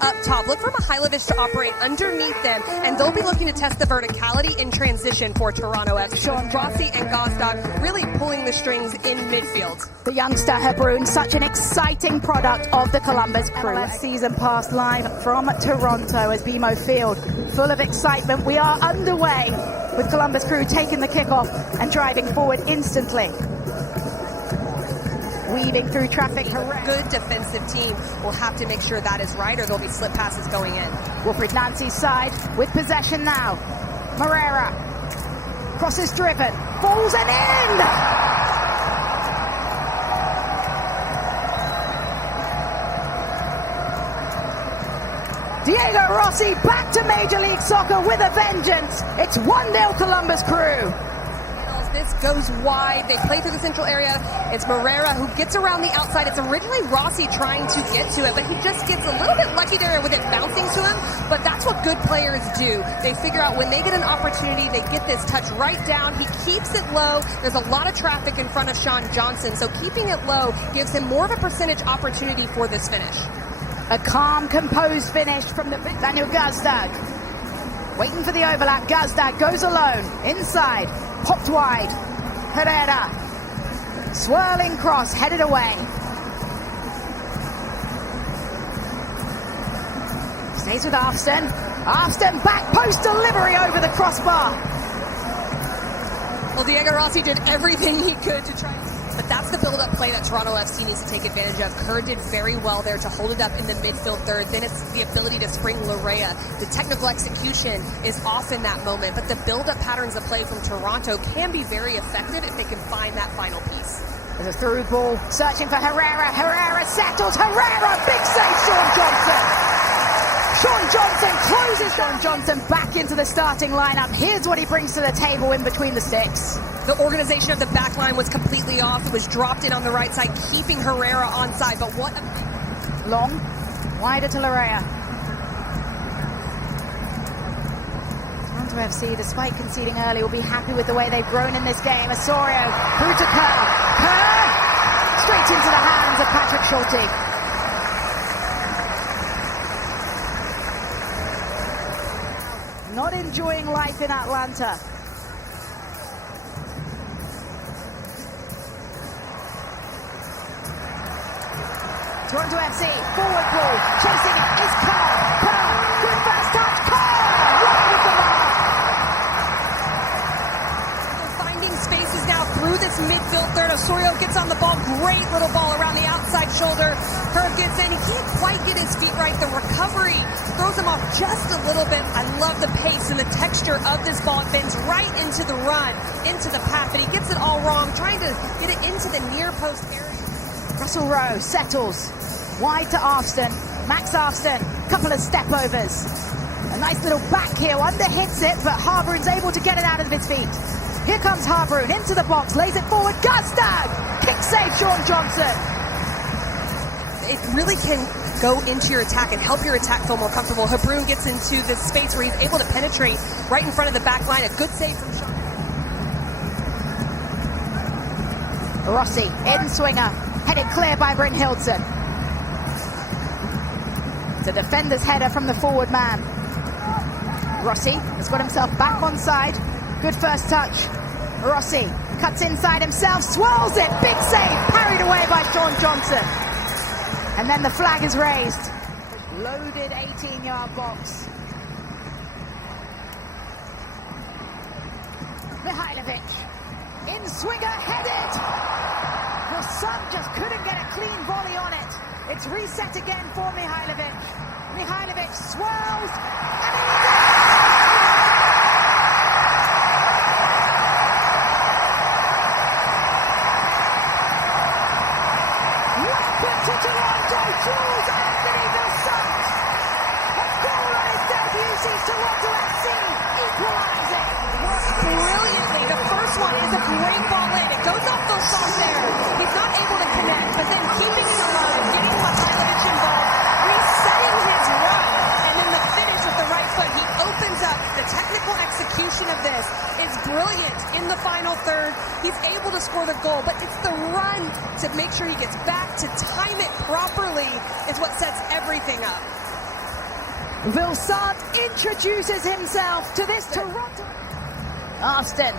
up top. Look for Mihailovic to operate underneath them, and they'll be looking to test the verticality in transition for Toronto FC. Sean Rossi and Gazdag really pulling the strings in midfield. The youngster Hebron, such an exciting product of the Columbus Crew. MLS season pass live from Toronto as BMO Field, full of excitement. We are underway with Columbus Crew taking the kickoff and driving forward instantly. Weaving through traffic. Good defensive team will have to make sure that is right, or there'll be slip passes going in. Wilfried Nancy's side with possession now. Moreira crosses driven, falls and in! Diego Rossi back to Major League Soccer with a vengeance. It's 1-0 Columbus Crew. This goes wide. They play through the central area. It's Moreira who gets around the outside. It's originally Rossi trying to get to it, but he just gets a little bit lucky there with it bouncing to him. But that's what good players do. They figure out when they get an opportunity, they get this touch right down. He keeps it low. There's a lot of traffic in front of Sean Johnson, so keeping it low gives him more of a percentage opportunity for this finish. A calm, composed finish from the Daniel Gazdag. Waiting for the overlap. Gazdag goes alone. Inside. Popped wide. Herrera. Swirling cross. Headed away. Stays with Afston. Afston back post delivery over the crossbar. Well, Diego Rossi did everything he could to try. But that's the build-up play that Toronto FC needs to take advantage of. Kerr did very well there to hold it up in the midfield third. Then it's the ability to spring Larea. The technical execution is off in that moment, but the build-up patterns of play from Toronto can be very effective if they can find that final piece. There's a through ball, searching for Herrera. Herrera settles. Herrera, big save, Sean Johnson. Sean Johnson closes. Sean Johnson back into the starting lineup. Here's what he brings to the table in between the sticks. The organization of the back line was completely off. It was dropped in on the right side, keeping Herrera onside. But what a... Long, wider to Larea. Toronto FC, despite conceding early, will be happy with the way they've grown in this game. Osorio, through to Kerr. Kerr, straight into the hands of Patrick Schulte. Not enjoying life in Atlanta. Toronto FC, forward ball, chasing it is Kerr. Kerr, good first touch, Kerr! Right with the mark! They're finding spaces now through this midfield third. Osorio gets on the ball, great little ball around the outside shoulder. Kerr gets in, he can't quite get his feet right. The recovery throws him off just a little bit. I love the pace and the texture of this ball. It bends right into the run, into the path, but he gets it all wrong, trying to get it into the near post area. Russell Rowe settles wide to Afston. Max Afston, couple of step overs. A nice little back heel, under hits it, but Harbrun's able to get it out of his feet. Here comes Harbrun into the box, lays it forward. Gazdag! Kick save, Sean Johnson. It really can go into your attack and help your attack feel more comfortable. Harbrun gets into this space where he's able to penetrate right in front of the back line. A good save from Sean. Rossi, in swinger, headed clear by Bryn Hildson. The defender's header from the forward man. Rossi has got himself back on side. Good first touch. Rossi cuts inside himself, swirls it. Big save, parried away by Sean Johnson. And then the flag is raised. Loaded 18-yard box. Mihailovic. In swinger, headed. The Sun just couldn't get a clean volley on it. It's reset again for Mihailovic. Mihailovic swirls, and Welcome to Toronto, Jules Anthony Vilsack. A goal on his debut sees Toronto FC equalizing. Works brilliantly. The first one is a great ball in. It goes off Vilsack there. He's not able to connect, but then keeping it alive, getting Mihailovic involved, resetting his run, and then the finish with the right foot. He opens up. The technical execution of this is brilliant in the final third. He's able to score the goal, but it's the run to make sure he gets back, to time it properly, is what sets everything up. Vilsant introduces himself to this Toronto. Austin,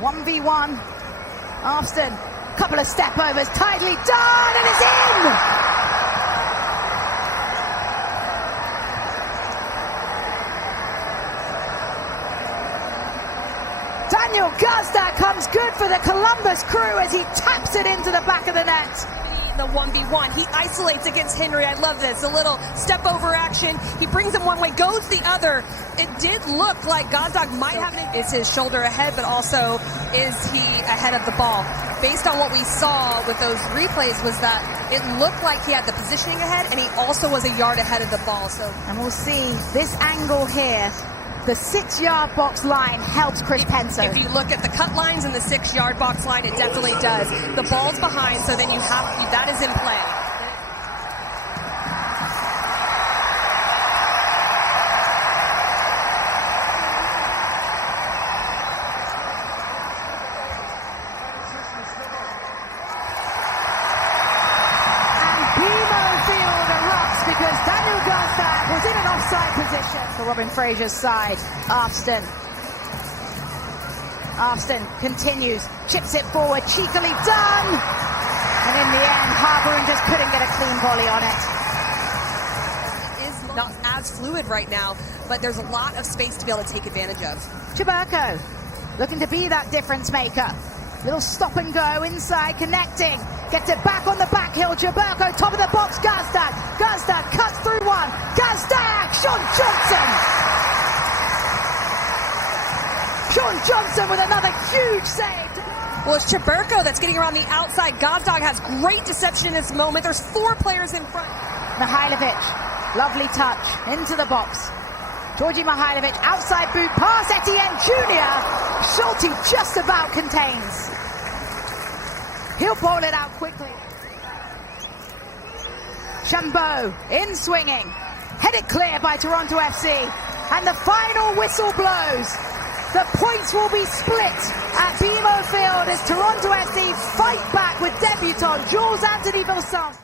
1v1. Austin, couple of step overs, tidily done, and it's in! Daniel Gazda comes good for the Columbus Crew as he taps it into the back of the net. The 1v1, he isolates against Henry. I love this, a little step over action. He brings him one way, goes the other. It did look like Gazdag might have it. Is his shoulder ahead, but also is he ahead of the ball? Based on what we saw with those replays was that it looked like he had the positioning ahead and he also was a yard ahead of the ball. And we'll see this angle here. The 6-yard box line helps Chris Penso. If you look at the cut lines and the 6-yard box line, it definitely does. The ball's behind, so then that is in play. Because Daniel Gazdag was in an offside position for Robin Fraser's side. Afston continues, chips it forward, cheekily done. And in the end, Harbour just couldn't get a clean volley on it. It is not as fluid right now, but there's a lot of space to be able to take advantage of. Chaburko looking to be that difference maker. Little stop and go inside, connecting. Gets it back on the back hill. Chaburko, top of the box. Gazdag. Gazdag cuts through one. Gazdag. Sean Johnson. Sean Johnson with another huge save. Well, it's Chaburko that's getting around the outside. Gazdag has great deception in this moment. There's 4 players in front. Mihailovic, lovely touch into the box. Georgi Mihailovic, outside boot pass, Etienne Jr. Schulte just about contains. He'll bowl it out quickly. Chambeau in swinging. Headed clear by Toronto FC. And the final whistle blows. The points will be split at BMO Field as Toronto FC fight back with debutant Jules Anthony Vilsant.